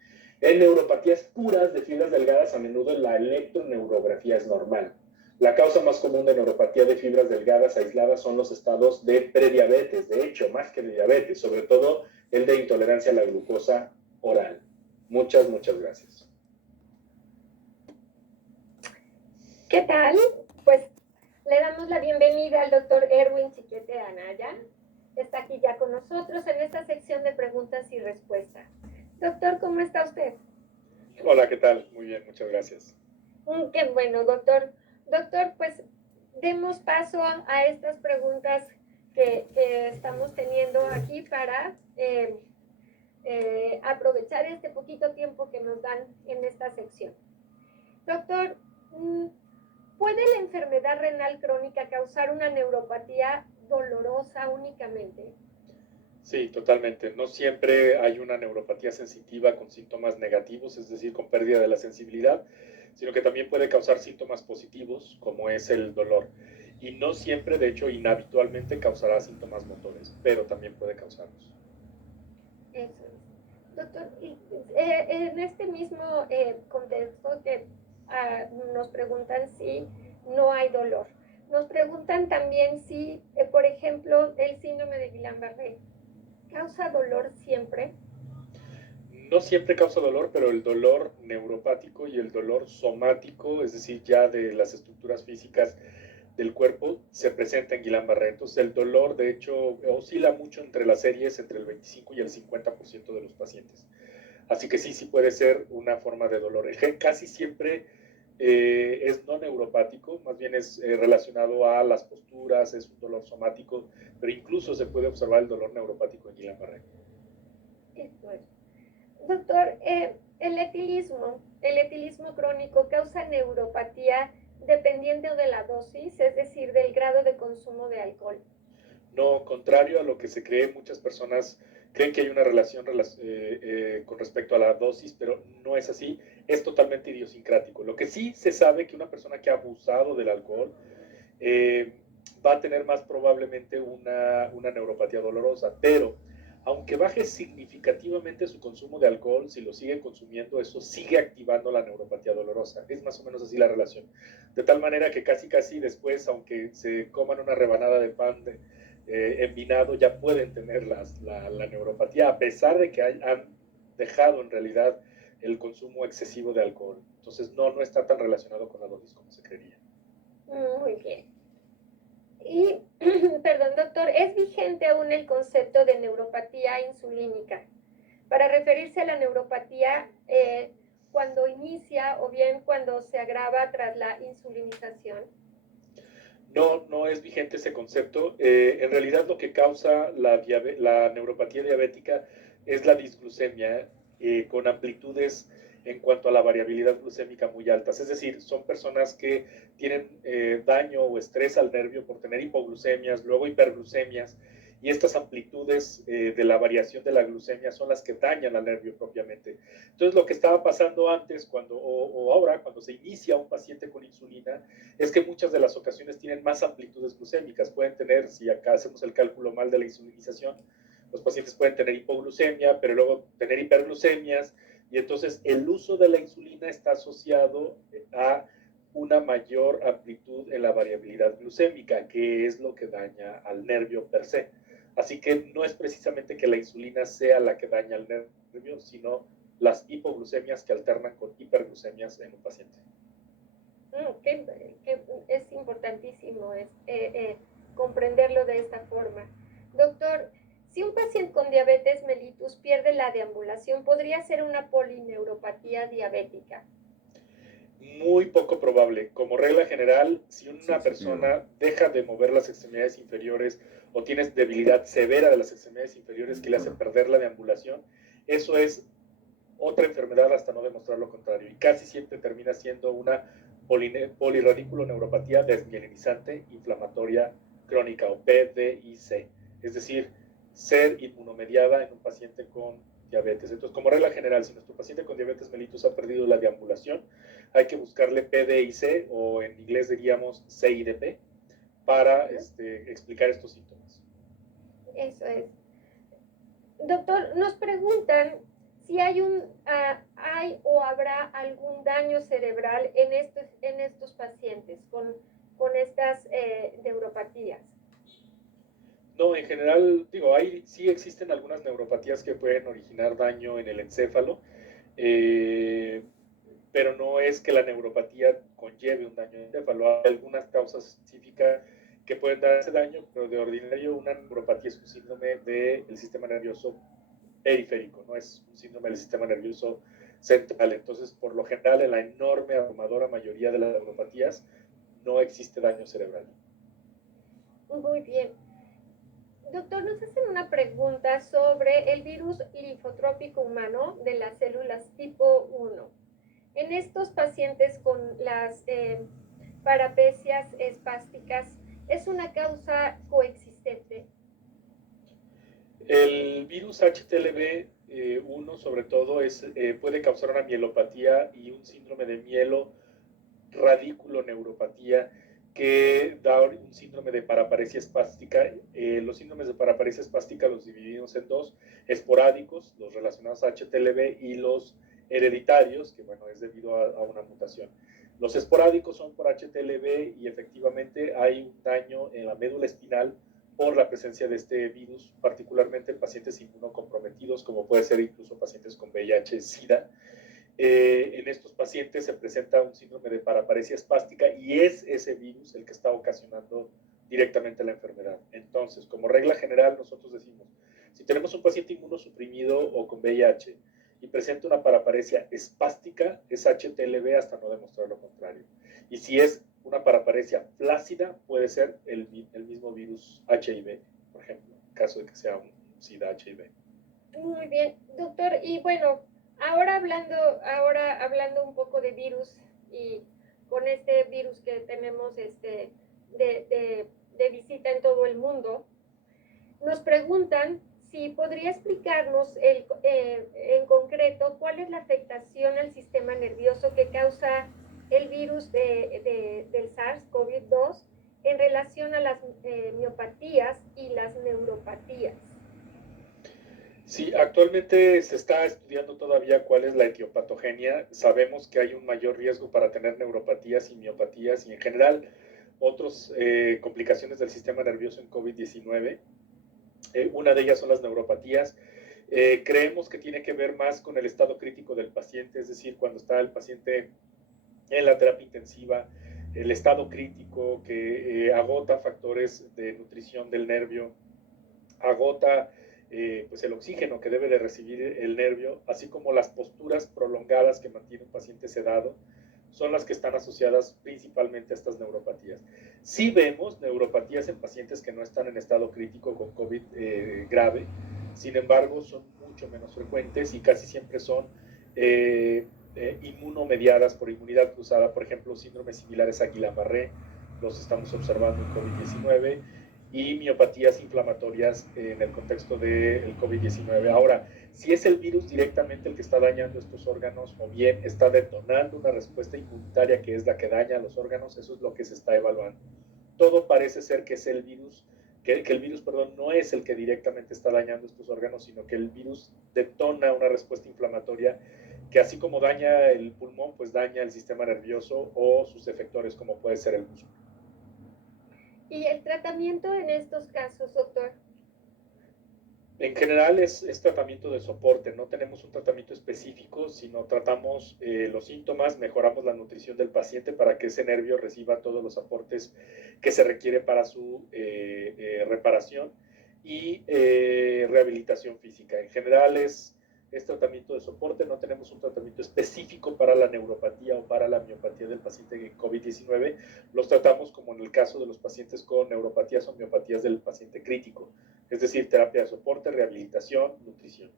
En neuropatías puras de fibras delgadas, a menudo la electroneurografía es normal. La causa más común de neuropatía de fibras delgadas aisladas son los estados de prediabetes, de hecho, más que de diabetes, sobre todo el de intolerancia a la glucosa oral. Muchas gracias. ¿Qué tal? Pues le damos la bienvenida al doctor Erwin Chiquete Anaya. Está aquí ya con nosotros en esta sección de preguntas y respuestas. Doctor, ¿cómo está usted? Hola, ¿qué tal? Muy bien, muchas gracias. Qué bueno, doctor. Doctor, pues demos paso a estas preguntas que estamos teniendo aquí para aprovechar este poquito tiempo que nos dan en esta sección. Doctor, ¿puede la enfermedad renal crónica causar una neuropatía dolorosa únicamente? Sí, totalmente. No siempre hay una neuropatía sensitiva con síntomas negativos, es decir, con pérdida de la sensibilidad, sino que también puede causar síntomas positivos, como es el dolor. Y no siempre, de hecho, inhabitualmente causará síntomas motores, pero también puede causarlos. Eso es. Doctor, en este mismo contexto que nos preguntan si no hay dolor, nos preguntan también si, por ejemplo, el síndrome de Guillain-Barré causa dolor siempre. No siempre causa dolor, pero el dolor neuropático y el dolor somático, es decir, ya de las estructuras físicas del cuerpo, se presenta en Guillain-Barré. Entonces, el dolor, de hecho, oscila mucho entre las series, entre el 25 y el 50% de los pacientes. Así que sí, sí puede ser una forma de dolor. El gen casi siempre es no neuropático, más bien es relacionado a las posturas, es un dolor somático, pero incluso se puede observar el dolor neuropático en Guillain-Barré. Doctor, el etilismo crónico causa neuropatía dependiendo de la dosis, es decir, del grado de consumo de alcohol. No, contrario a lo que se cree, muchas personas creen que hay una relación con respecto a la dosis, pero no es así, es totalmente idiosincrático. Lo que sí se sabe que una persona que ha abusado del alcohol va a tener más probablemente una neuropatía dolorosa, pero aunque baje significativamente su consumo de alcohol, si lo sigue consumiendo, eso sigue activando la neuropatía dolorosa. Es más o menos así la relación. De tal manera que casi después, aunque se coman una rebanada de pan envinado, ya pueden tener la neuropatía, a pesar de que han dejado en realidad el consumo excesivo de alcohol. Entonces no está tan relacionado con la dosis como se creería. Muy bien. Y, perdón, doctor, ¿es vigente aún el concepto de neuropatía insulínica para referirse a la neuropatía cuando inicia o bien cuando se agrava tras la insulinización? No es vigente ese concepto. En realidad lo que causa la neuropatía diabética es la disglucemia con amplitudes en cuanto a la variabilidad glucémica muy altas. Es decir, son personas que tienen daño o estrés al nervio por tener hipoglucemias, luego hiperglucemias, y estas amplitudes de la variación de la glucemia son las que dañan al nervio propiamente. Entonces, lo que estaba pasando antes o ahora, cuando se inicia un paciente con insulina, es que muchas de las ocasiones tienen más amplitudes glucémicas. Pueden tener, si acá hacemos el cálculo mal de la insulinización, los pacientes pueden tener hipoglucemia, pero luego tener hiperglucemias, y entonces el uso de la insulina está asociado a una mayor amplitud en la variabilidad glucémica, que es lo que daña al nervio per se. Así que no es precisamente que la insulina sea la que daña al nervio, sino las hipoglucemias que alternan con hiperglucemias en un paciente. Que es importantísimo comprenderlo de esta forma. Doctor, si un paciente con diabetes mellitus pierde la deambulación, ¿podría ser una polineuropatía diabética? Muy poco probable. Como regla general, si una persona deja de mover las extremidades inferiores o tiene debilidad severa de las extremidades inferiores que le hace perder la deambulación, eso es otra enfermedad hasta no demostrar lo contrario. Y casi siempre termina siendo una poliradiculoneuropatía desmielinizante inflamatoria crónica o PDIC. Es decir, ser inmunomediada en un paciente con diabetes. Entonces, como regla general, si nuestro paciente con diabetes mellitus ha perdido la deambulación, hay que buscarle PDIC o en inglés diríamos CIDP para explicar estos síntomas. Eso es. Doctor, nos preguntan si hay o habrá algún daño cerebral en estos pacientes con estas neuropatías. No, en general, digo, sí existen algunas neuropatías que pueden originar daño en el encéfalo, pero no es que la neuropatía conlleve un daño en el encéfalo. Hay algunas causas específicas que pueden dar ese daño, pero de ordinario una neuropatía es un síndrome del sistema nervioso periférico, no es un síndrome del sistema nervioso central. Entonces, por lo general, en la enorme abrumadora mayoría de las neuropatías no existe daño cerebral. Muy bien. Doctor, nos hacen una pregunta sobre el virus linfotrópico humano de las células tipo 1. En estos pacientes con las parapesias espásticas, ¿es una causa coexistente? El virus HTLV1 sobre todo puede causar una mielopatía y un síndrome de mielo radiculoneuropatía que da un síndrome de paraparesia espástica. Los síndromes de paraparesia espástica los dividimos en dos: esporádicos, los relacionados a HTLV, y los hereditarios, que bueno, es debido a una mutación. Los esporádicos son por HTLV y efectivamente hay un daño en la médula espinal por la presencia de este virus, particularmente en pacientes inmunocomprometidos, como puede ser incluso pacientes con VIH-Sida. En estos pacientes se presenta un síndrome de paraparesia espástica y es ese virus el que está ocasionando directamente la enfermedad. Entonces, como regla general, nosotros decimos, si tenemos un paciente inmunosuprimido o con VIH y presenta una paraparesia espástica, es HTLV hasta no demostrar lo contrario. Y si es una paraparesia flácida, puede ser el mismo virus HIV, por ejemplo, en caso de que sea un SIDA HIV. Muy bien, doctor. Y bueno, ahora hablando un poco de virus y con este virus que tenemos de visita en todo el mundo, nos preguntan si podría explicarnos en concreto cuál es la afectación al sistema nervioso que causa el virus del SARS-CoV-2 en relación a las miopatías y las neuropatías. Sí, actualmente se está estudiando todavía cuál es la etiopatogenia. Sabemos que hay un mayor riesgo para tener neuropatías y miopatías y en general otras complicaciones del sistema nervioso en COVID-19. Una de ellas son las neuropatías. Creemos que tiene que ver más con el estado crítico del paciente, es decir, cuando está el paciente en la terapia intensiva, el estado crítico que agota factores de nutrición del nervio, agota pues el oxígeno que debe de recibir el nervio, así como las posturas prolongadas que mantiene un paciente sedado, son las que están asociadas principalmente a estas neuropatías. Sí vemos neuropatías en pacientes que no están en estado crítico con COVID grave, sin embargo son mucho menos frecuentes y casi siempre son inmunomediadas por inmunidad cruzada. Por ejemplo, síndromes similares a Guillain-Barré los estamos observando en COVID-19 y miopatías inflamatorias en el contexto del COVID-19. Ahora, si es el virus directamente el que está dañando estos órganos o bien está detonando una respuesta inmunitaria que es la que daña los órganos, eso es lo que se está evaluando. Todo parece ser que es el virus, que el virus, perdón, no es el que directamente está dañando estos órganos, sino que el virus detona una respuesta inflamatoria que así como daña el pulmón, pues daña el sistema nervioso o sus efectores, como puede ser el músculo. ¿Y el tratamiento en estos casos, doctor? En general es tratamiento de soporte, no tenemos un tratamiento específico, sino tratamos los síntomas, mejoramos la nutrición del paciente para que ese nervio reciba todos los aportes que se requiere para su reparación y rehabilitación física. En general es tratamiento de soporte, no tenemos un tratamiento específico para la neuropatía o para la miopatía del paciente COVID-19, los tratamos como en el caso de los pacientes con neuropatías o miopatías del paciente crítico, es decir, terapia de soporte, rehabilitación, nutrición.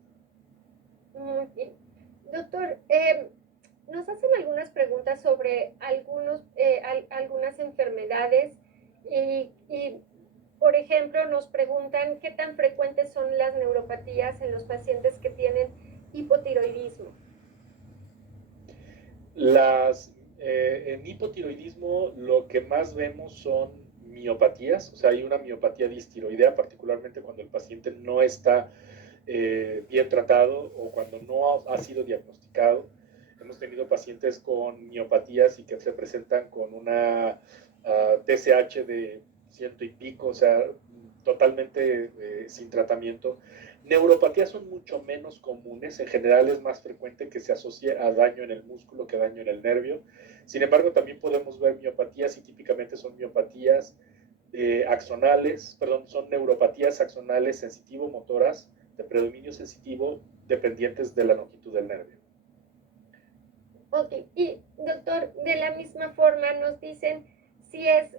Muy bien. Doctor, nos hacen algunas preguntas sobre algunas enfermedades y, por ejemplo, nos preguntan qué tan frecuentes son las neuropatías en los pacientes que tienen En hipotiroidismo lo que más vemos son miopatías, o sea, hay una miopatía distiroidea, particularmente cuando el paciente no está bien tratado o cuando no ha sido diagnosticado. Hemos tenido pacientes con miopatías y que se presentan con una TSH de ciento y pico, o sea, totalmente sin tratamiento. Neuropatías son mucho menos comunes, en general es más frecuente que se asocie a daño en el músculo que daño en el nervio. Sin embargo, también podemos ver miopatías y típicamente son miopatías axonales, perdón, son neuropatías axonales sensitivo-motoras de predominio sensitivo dependientes de la longitud del nervio. Ok, y doctor, de la misma forma nos dicen si es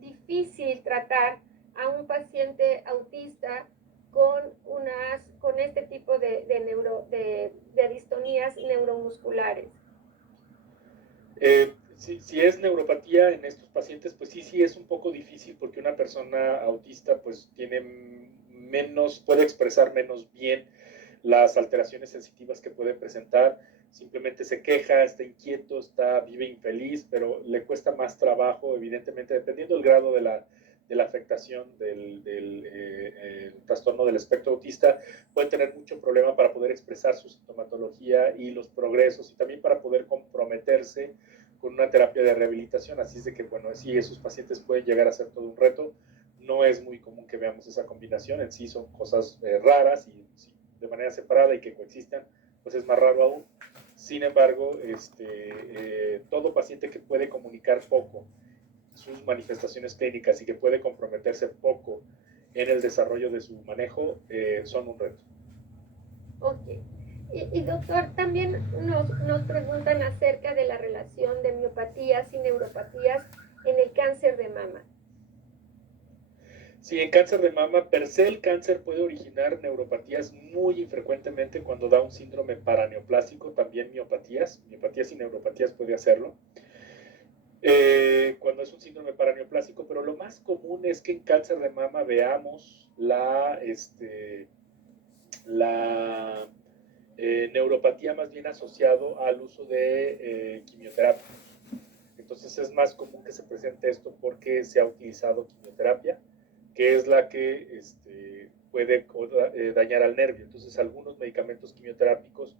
difícil tratar a un paciente autista con este tipo de distonías neuromusculares. Si es neuropatía en estos pacientes, pues sí es un poco difícil porque una persona autista pues tiene menos, puede expresar menos bien las alteraciones sensitivas que puede presentar. Simplemente se queja, está inquieto, vive infeliz, pero le cuesta más trabajo, evidentemente, dependiendo del grado de la afectación del trastorno del espectro autista, puede tener mucho problema para poder expresar su sintomatología y los progresos y también para poder comprometerse con una terapia de rehabilitación. Así es de que, bueno, sí, esos pacientes pueden llegar a ser todo un reto. No es muy común que veamos esa combinación, en sí son cosas raras y sí, de manera separada y que coexistan, pues es más raro aún. Sin embargo, todo paciente que puede comunicar poco sus manifestaciones clínicas y que puede comprometerse poco en el desarrollo de su manejo, son un reto. Ok. Y doctor, también nos preguntan acerca de la relación de miopatías y neuropatías en el cáncer de mama. Sí, en cáncer de mama, per se el cáncer puede originar neuropatías muy infrecuentemente cuando da un síndrome paraneoplásico, también miopatías y neuropatías puede hacerlo. Cuando es un síndrome paraneoplásico, pero lo más común es que en cáncer de mama veamos la neuropatía más bien asociado al uso de quimioterapia. Entonces es más común que se presente esto porque se ha utilizado quimioterapia, que es la que puede dañar al nervio. Entonces algunos medicamentos quimioterápicos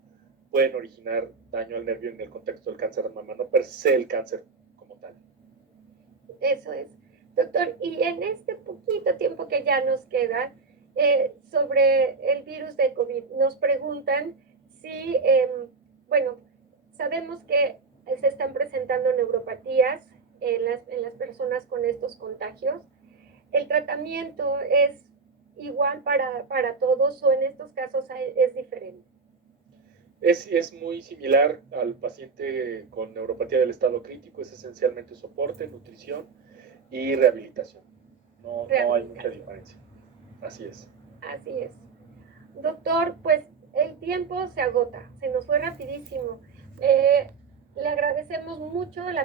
pueden originar daño al nervio en el contexto del cáncer de mama, no per se el cáncer como tal. Eso es. Doctor, y en este poquito tiempo que ya nos queda, sobre el virus de COVID, nos preguntan si, bueno, sabemos que se están presentando neuropatías en las personas con estos contagios. ¿El tratamiento es igual para todos o en estos casos es diferente? Es muy similar al paciente con neuropatía del estado crítico, es esencialmente soporte, nutrición y rehabilitación. No hay mucha Rehabilitación. diferencia. Así es. Así es. Doctor, pues el tiempo se agota, se nos fue rapidísimo. Le agradecemos mucho la